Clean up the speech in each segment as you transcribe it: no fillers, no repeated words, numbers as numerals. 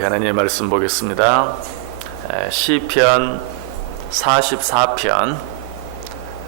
하나님의 말씀 보겠습니다. 시편 44편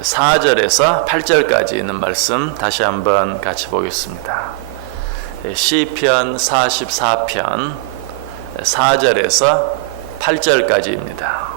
4절에서 8절까지 있는 말씀 다시 한번 같이 보겠습니다. 시편 44편 4절에서 8절까지입니다.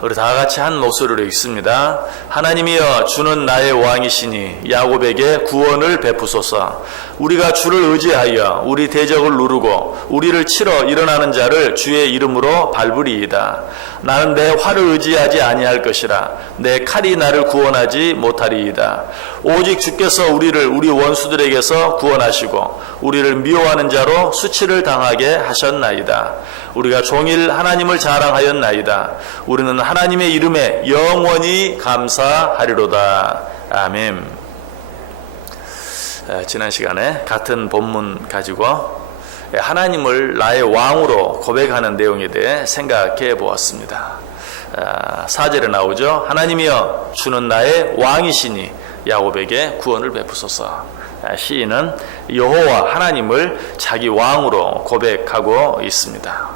우리 다 같이 한 목소리로 읽습니다. 하나님이여, 주는 나의 왕이시니 야곱에게 구원을 베푸소서. 우리가 주를 의지하여 우리 대적을 누르고 우리를 치러 일어나는 자를 주의 이름으로 밟으리이다. 나는 내 활을 의지하지 아니할 것이라. 내 칼이 나를 구원하지 못하리이다. 오직 주께서 우리를 우리 원수들에게서 구원하시고 우리를 미워하는 자로 수치를 당하게 하셨나이다. 우리가 종일 하나님을 자랑하였나이다. 우리는 하나님의 이름에 영원히 감사하리로다. 아멘. 지난 시간에 같은 본문 가지고 하나님을 나의 왕으로 고백하는 내용에 대해 생각해 보았습니다. 4절에 나오죠. 하나님이여, 주는 나의 왕이시니 야곱에게 구원을 베푸소서. 시인은 여호와 하나님을 자기 왕으로 고백하고 있습니다.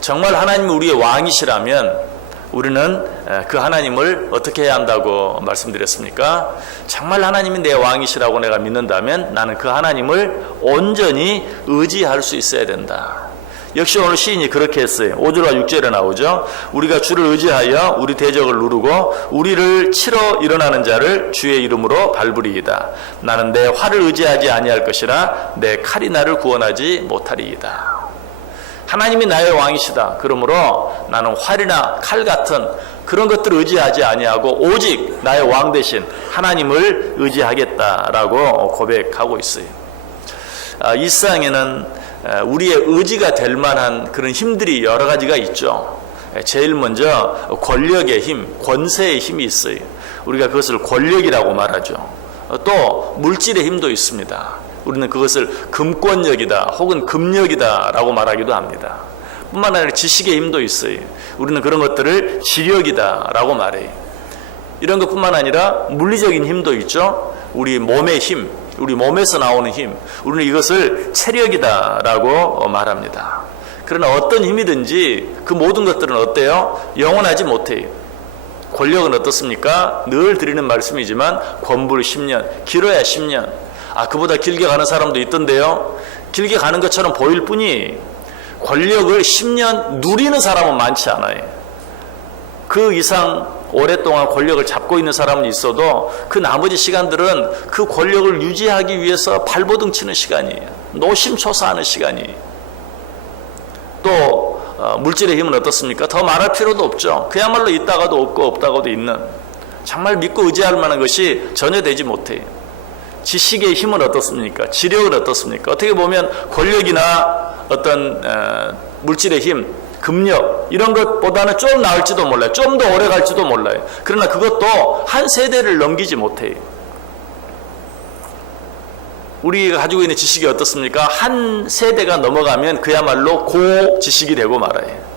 정말 하나님이 우리의 왕이시라면 우리는 그 하나님을 어떻게 해야 한다고 말씀드렸습니까? 정말 하나님이 내 왕이시라고 내가 믿는다면 나는 그 하나님을 온전히 의지할 수 있어야 된다. 역시 오늘 시인이 그렇게 했어요. 5절과 6절에 나오죠. 우리가 주를 의지하여 우리 대적을 누르고 우리를 치러 일어나는 자를 주의 이름으로 밟으리이다. 나는 내 활을 의지하지 아니할 것이라. 내 칼이 나를 구원하지 못하리이다. 하나님이 나의 왕이시다. 그러므로 나는 활이나 칼 같은 그런 것들을 의지하지 아니하고 오직 나의 왕 대신 하나님을 의지하겠다라고 고백하고 있어요. 이 세상에는 우리의 의지가 될 만한 그런 힘들이 여러 가지가 있죠. 제일 먼저 권력의 힘, 권세의 힘이 있어요. 우리가 그것을 권력이라고 말하죠. 또 물질의 힘도 있습니다. 우리는 그것을 금권력이다 혹은 금력이다 라고 말하기도 합니다. 뿐만 아니라 지식의 힘도 있어요. 우리는 그런 것들을 지력이다 라고 말해요. 이런 것뿐만 아니라 물리적인 힘도 있죠. 우리 몸의 힘, 우리 몸에서 나오는 힘, 우리는 이것을 체력이다 라고 말합니다. 그러나 어떤 힘이든지 그 모든 것들은 어때요? 영원하지 못해요. 권력은 어떻습니까? 늘 드리는 말씀이지만 권불 10년, 길어야 10년. 그보다 길게 가는 사람도 있던데요. 길게 가는 것처럼 보일 뿐이 권력을 10년 누리는 사람은 많지 않아요. 그 이상 오랫동안 권력을 잡고 있는 사람은 있어도 그 나머지 시간들은 그 권력을 유지하기 위해서 발버둥 치는 시간이에요. 노심초사하는 시간이에요. 또 물질의 힘은 어떻습니까? 더 말할 필요도 없죠. 그야말로 있다가도 없고 없다가도 있는, 정말 믿고 의지할 만한 것이 전혀 되지 못해요. 지식의 힘은 어떻습니까? 지력은 어떻습니까? 어떻게 보면 권력이나 어떤 물질의 힘, 금력 이런 것보다는 좀 나을지도 몰라요. 좀 더 오래 갈지도 몰라요. 그러나 그것도 한 세대를 넘기지 못해요. 우리가 가지고 있는 지식이 어떻습니까? 한 세대가 넘어가면 그야말로 고지식이 되고 말아요.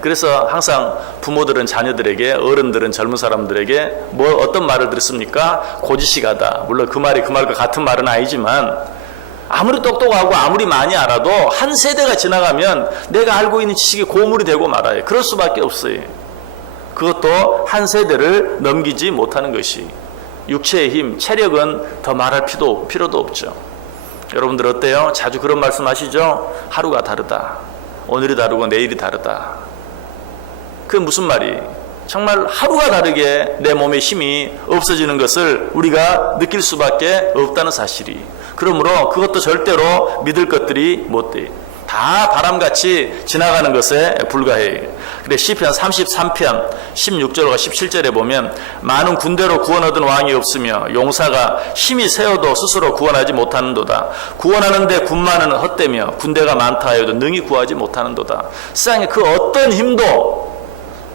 그래서 항상 부모들은 자녀들에게, 어른들은 젊은 사람들에게 어떤 말을 들었습니까? 고지식하다. 물론 그 말이 그 말과 같은 말은 아니지만 아무리 똑똑하고 아무리 많이 알아도 한 세대가 지나가면 내가 알고 있는 지식이 고물이 되고 말아요. 그럴 수밖에 없어요. 그것도 한 세대를 넘기지 못하는 것이. 육체의 힘, 체력은 더 말할 필요도 없죠. 여러분들 어때요? 자주 그런 말씀 하시죠? 하루가 다르다. 오늘이 다르고 내일이 다르다. 그게 무슨 말이에요? 정말 하루가 다르게 내 몸의 힘이 없어지는 것을 우리가 느낄 수밖에 없다는 사실이. 그러므로 그것도 절대로 믿을 것들이 못 돼요. 다 바람같이 지나가는 것에 불과해요. 그래 시편 33편 16절과 17절에 보면 많은 군대로 구원 얻은 왕이 없으며 용사가 힘이 세어도 스스로 구원하지 못하는도다. 구원하는데 군마는 헛되며 군대가 많다 하여도 능히 구하지 못하는도다. 세상에 그 어떤 힘도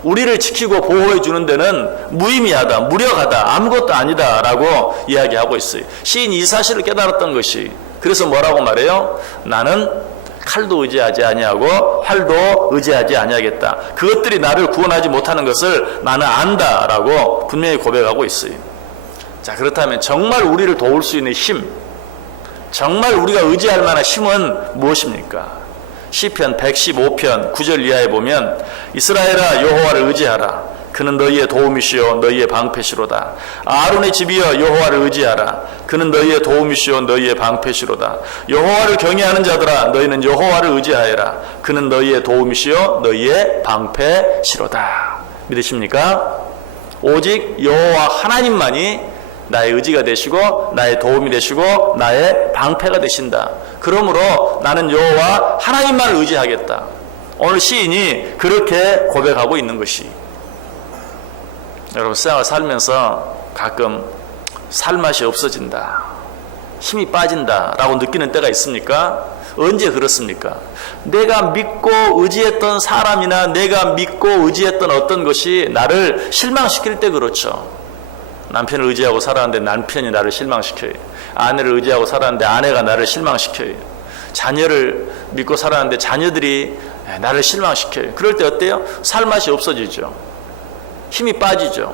우리를 지키고 보호해 주는 데는 무의미하다, 무력하다, 아무것도 아니다 라고 이야기하고 있어요. 시인이 이 사실을 깨달았던 것이. 그래서 뭐라고 말해요? 나는 칼도 의지하지 아니하고 활도 의지하지 아니하겠다. 그것들이 나를 구원하지 못하는 것을 나는 안다라고 분명히 고백하고 있어요. 자, 그렇다면 정말 우리를 도울 수 있는 힘, 정말 우리가 의지할 만한 힘은 무엇입니까? 시편 115편 9절 이하에 보면 이스라엘아 여호와를 의지하라. 그는 너희의 도움이시요 너희의 방패시로다. 아론의 집이여 여호와를 의지하라. 그는 너희의 도움이시요 너희의 방패시로다. 여호와를 경외하는 자들아 너희는 여호와를 의지하여라. 그는 너희의 도움이시요 너희의 방패시로다. 믿으십니까? 오직 여호와 하나님만이 나의 의지가 되시고 나의 도움이 되시고 나의 방패가 되신다. 그러므로 나는 여호와 하나님만을 의지하겠다. 오늘 시인이 그렇게 고백하고 있는 것이, 여러분 세상을 살면서 가끔 살맛이 없어진다, 힘이 빠진다 라고 느끼는 때가 있습니까? 언제 그렇습니까? 내가 믿고 의지했던 사람이나 내가 믿고 의지했던 어떤 것이 나를 실망시킬 때 그렇죠. 남편을 의지하고 살았는데 남편이 나를 실망시켜요. 아내를 의지하고 살았는데 아내가 나를 실망시켜요. 자녀를 믿고 살았는데 자녀들이 나를 실망시켜요. 그럴 때 어때요? 살맛이 없어지죠. 힘이 빠지죠.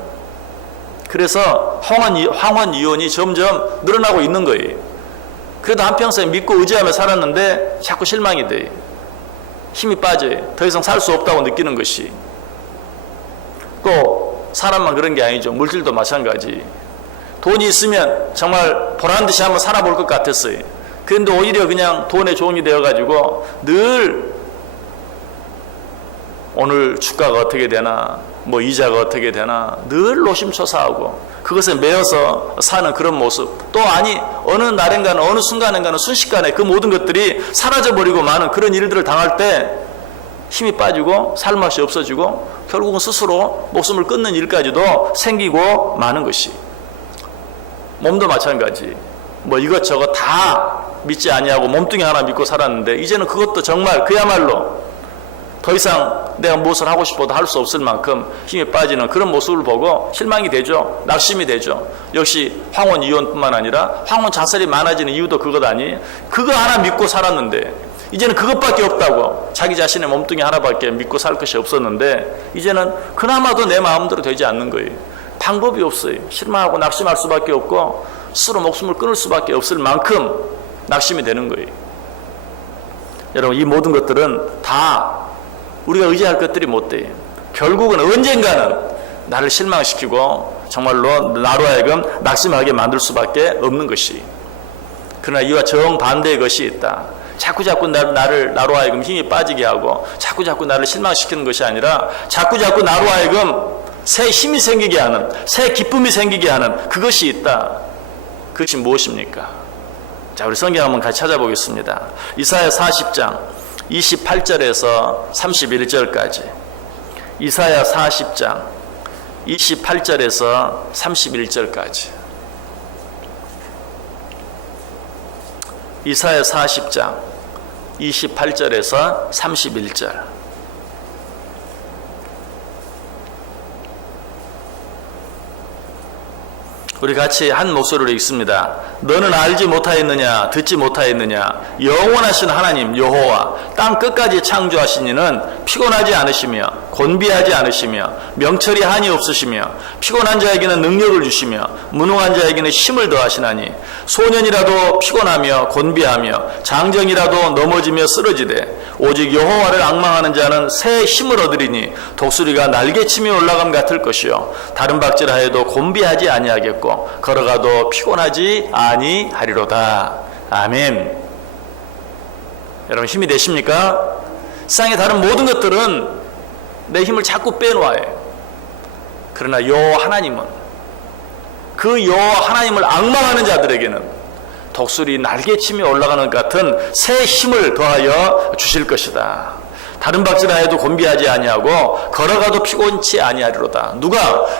그래서 황혼 이혼이 점점 늘어나고 있는 거예요. 그래도 한평생 믿고 의지하며 살았는데 자꾸 실망이 돼요. 힘이 빠져요. 더 이상 살 수 없다고 느끼는 것이. 또 사람만 그런 게 아니죠. 물질도 마찬가지. 돈이 있으면 정말 보란듯이 한번 살아볼 것 같았어요. 그런데 오히려 그냥 돈의 종이 되어가지고 늘 오늘 주가가 어떻게 되나, 뭐 이자가 어떻게 되나 늘 노심초사하고 그것에 매여서 사는 그런 모습. 또 아니 어느 날인가는 어느 순간인가는 순식간에 그 모든 것들이 사라져버리고 마는 그런 일들을 당할 때 힘이 빠지고 살맛이 없어지고 결국은 스스로 목숨을 끊는 일까지도 생기고 마는 것이. 몸도 마찬가지. 뭐 이것저것 다 믿지 아니하고 몸뚱이 하나 믿고 살았는데 이제는 그것도 정말 그야말로 더 이상 내가 무엇을 하고 싶어도 할 수 없을 만큼 힘이 빠지는 그런 모습을 보고 실망이 되죠. 낙심이 되죠. 역시 황혼 이혼뿐만 아니라 황혼 자살이 많아지는 이유도 그것 아니에요. 그거 하나 믿고 살았는데 이제는 그것밖에 없다고. 자기 자신의 몸뚱이 하나밖에 믿고 살 것이 없었는데 이제는 그나마도 내 마음대로 되지 않는 거예요. 방법이 없어요. 실망하고 낙심할 수밖에 없고 스스로 목숨을 끊을 수밖에 없을 만큼 낙심이 되는 거예요. 여러분 이 모든 것들은 다 우리가 의지할 것들이 못 돼요. 결국은 언젠가는 나를 실망시키고 정말로 나로 하여금 낙심하게 만들 수밖에 없는 것이. 그러나 이와 정반대의 것이 있다. 자꾸자꾸 나로 하여금 힘이 빠지게 하고 자꾸자꾸 나를 실망시키는 것이 아니라 자꾸자꾸 나로 하여금 새 힘이 생기게 하는, 새 기쁨이 생기게 하는 그것이 있다. 그것이 무엇입니까? 자, 우리 성경 한번 같이 찾아보겠습니다. 이사야 40장 28절에서 31절까지. 이사야 40장 28절에서 31절까지. 이사야 40장 28절에서 31절. 우리 같이 한 목소리로 읽습니다. 너는 알지 못하였느냐, 듣지 못하였느냐, 영원하신 하나님 여호와 땅 끝까지 창조하신 이는 피곤하지 않으시며 곤비하지 않으시며 명철이 한이 없으시며 피곤한 자에게는 능력을 주시며 무능한 자에게는 힘을 더하시나니 소년이라도 피곤하며 곤비하며 장정이라도 넘어지며 쓰러지되 오직 여호와를 앙망하는 자는 새 힘을 얻으리니 독수리가 날개치며 올라감 같을 것이요 다른 박질하여도 곤비하지 아니하겠고 걸어가도 피곤하지 아니하리로다. 아멘. 여러분 힘이 되십니까? 세상의 다른 모든 것들은 내 힘을 자꾸 빼놓아요. 그러나 여호와 하나님은, 그 여호와 하나님을 앙망하는 자들에게는 독수리 날개치며 올라가는 것 같은 새 힘을 더하여 주실 것이다. 다른 박질하여도 곤비하지 아니하고 걸어가도 피곤치 아니하리로다. 누가?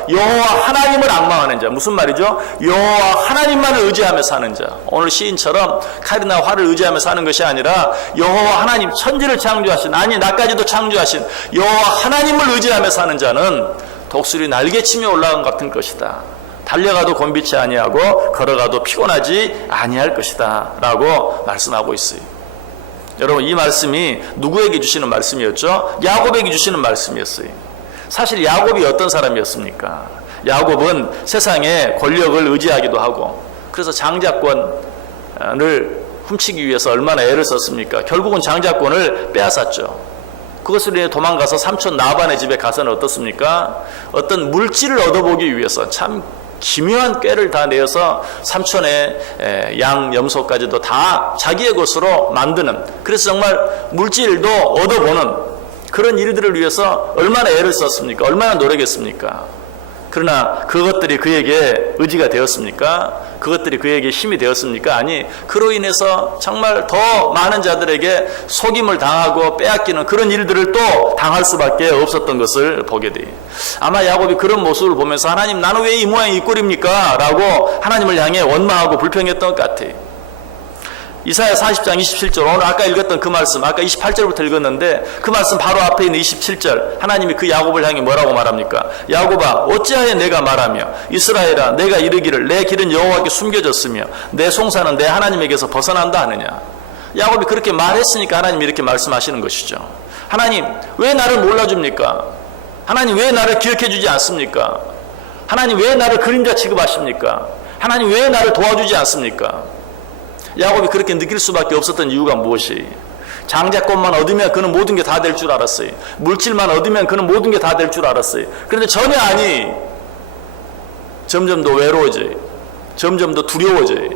여호와 하나님을 앙망하는 자. 무슨 말이죠? 여호와 하나님만을 의지하며 사는 자. 오늘 시인처럼 칼이나 활을 의지하며 사는 것이 아니라 여호와 하나님, 천지를 창조하신, 아니 나까지도 창조하신 여호와 하나님을 의지하며 사는 자는 독수리 날개치며 올라간 같은 것이다. 달려가도 곤비치 아니하고 걸어가도 피곤하지 아니할 것이다 라고 말씀하고 있어요. 여러분 이 말씀이 누구에게 주시는 말씀이었죠? 야곱에게 주시는 말씀이었어요. 사실 야곱이 어떤 사람이었습니까? 야곱은 세상의 권력을 의지하기도 하고 그래서 장자권을 훔치기 위해서 얼마나 애를 썼습니까? 결국은 장자권을 빼앗았죠. 그것을 위해 도망가서 삼촌 나반의 집에 가서는 어떻습니까? 어떤 물질을 얻어보기 위해서 참 기묘한 꾀를 다 내어서 삼촌의 양, 염소까지도 다 자기의 것으로 만드는, 그래서 정말 물질도 얻어보는 그런 일들을 위해서 얼마나 애를 썼습니까? 얼마나 노력했습니까? 그러나 그것들이 그에게 의지가 되었습니까? 그것들이 그에게 힘이 되었습니까? 아니, 그로 인해서 정말 더 많은 자들에게 속임을 당하고 빼앗기는 그런 일들을 또 당할 수밖에 없었던 것을 보게 돼요. 아마 야곱이 그런 모습을 보면서 하나님, 나는 왜 이 모양이 이 꼴입니까? 라고 하나님을 향해 원망하고 불평했던 것 같아요. 이사야 40장 27절, 오늘 아까 읽었던 그 말씀, 아까 28절부터 읽었는데 그 말씀 바로 앞에 있는 27절, 하나님이 그 야곱을 향해 뭐라고 말합니까? 야곱아, 어찌하여 내가 말하며 이스라엘아, 내가 이르기를 내 길은 여호와께 숨겨졌으며 내 송사는 내 하나님에게서 벗어난다 하느냐. 야곱이 그렇게 말했으니까 하나님이 이렇게 말씀하시는 것이죠. 하나님, 왜 나를 몰라줍니까? 하나님, 왜 나를 기억해 주지 않습니까? 하나님, 왜 나를 그림자 취급하십니까? 하나님, 왜 나를 도와주지 않습니까? 야곱이 그렇게 느낄 수밖에 없었던 이유가 무엇이? 장자권만 얻으면 그는 모든 게 다 될 줄 알았어요. 물질만 얻으면 그는 모든 게 다 될 줄 알았어요. 그런데 전혀 아니. 점점 더 외로워져요. 점점 더 두려워져요.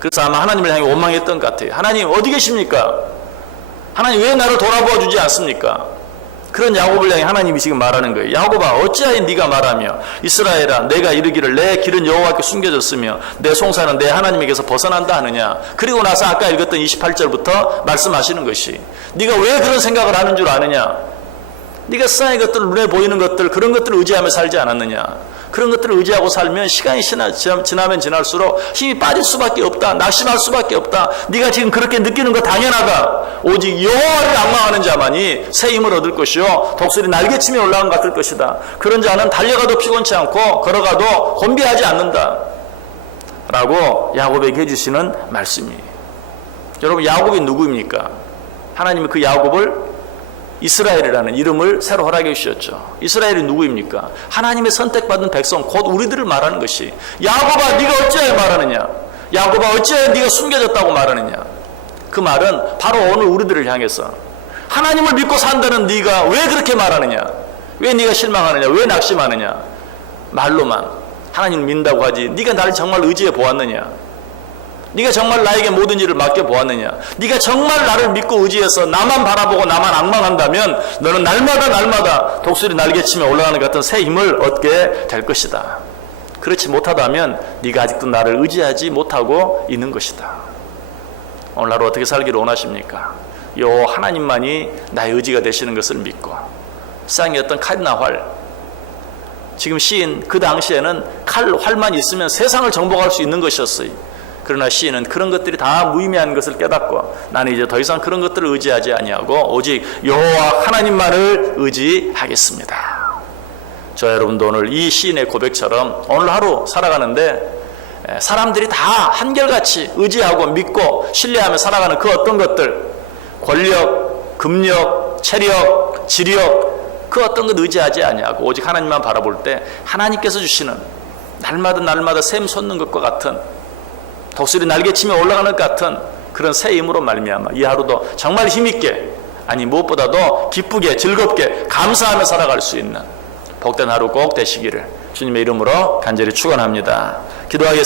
그래서 아마 하나님을 향해 원망했던 것 같아요. 하나님, 어디 계십니까? 하나님, 왜 나를 돌아보아 주지 않습니까? 그런 야곱을 향해 하나님이 지금 말하는 거예요. 야곱아, 어찌하여 네가 말하며 이스라엘아, 내가 이르기를 내 길은 여호와께 숨겨졌으며 내 송사는 내 하나님에게서 벗어난다 하느냐. 그리고 나서 아까 읽었던 28절부터 말씀하시는 것이, 네가 왜 그런 생각을 하는 줄 아느냐? 네가 세상의 것들, 눈에 보이는 것들, 그런 것들을 의지하며 살지 않았느냐? 그런 것들을 의지하고 살면 시간이 지나면 지날수록 힘이 빠질 수밖에 없다. 낙심할 수밖에 없다. 네가 지금 그렇게 느끼는 거 당연하다. 오직 여호와를 앙망하는 자만이 새 힘을 얻을 것이요 독수리 날개치며 올라간 것 같을 것이다. 그런 자는 달려가도 피곤치 않고 걸어가도 곤비하지 않는다. 라고 야곱에게 해주시는 말씀이에요. 여러분, 야곱이 누구입니까? 하나님이 그 야곱을 이스라엘이라는 이름을 새로 허락해 주셨죠. 이스라엘이 누구입니까? 하나님의 선택받은 백성, 곧 우리들을 말하는 것이, 야곱아, 네가 어찌하여 말하느냐? 야곱아, 어찌하여 네가 숨겨졌다고 말하느냐? 그 말은 바로 오늘 우리들을 향해서, 하나님을 믿고 산다는 네가 왜 그렇게 말하느냐? 왜 네가 실망하느냐? 왜 낙심하느냐? 말로만 하나님을 믿는다고 하지, 네가 나를 정말 의지해 보았느냐? 네가 정말 나에게 모든 일을 맡겨보았느냐? 네가 정말 나를 믿고 의지해서 나만 바라보고 나만 앙망한다면 너는 날마다 독수리 날개치며 올라가는 것 같은 새 힘을 얻게 될 것이다. 그렇지 못하다면 네가 아직도 나를 의지하지 못하고 있는 것이다. 오늘 하루 어떻게 살기를 원하십니까? 요 하나님만이 나의 의지가 되시는 것을 믿고, 세상의 어떤 칼이나 활, 지금 시인 그 당시에는 칼, 활만 있으면 세상을 정복할 수 있는 것이었어요. 그러나 시인은 그런 것들이 다 무의미한 것을 깨닫고, 나는 이제 더 이상 그런 것들을 의지하지 아니하고 오직 여호와 하나님만을 의지하겠습니다. 저 여러분도 오늘 이 시인의 고백처럼 오늘 하루 살아가는데 사람들이 다 한결같이 의지하고 믿고 신뢰하며 살아가는 그 어떤 것들, 권력, 금력, 체력, 지력, 그 어떤 것 의지하지 아니하고 오직 하나님만 바라볼 때 하나님께서 주시는 날마다 샘 솟는 것과 같은, 독수리 날개치며 올라가는 것 같은 그런 새 힘으로 말미암아 이 하루도 정말 힘있게, 아니 무엇보다도 기쁘게 즐겁게 감사하며 살아갈 수 있는 복된 하루 꼭 되시기를 주님의 이름으로 간절히 축원합니다. 기도하겠습니다.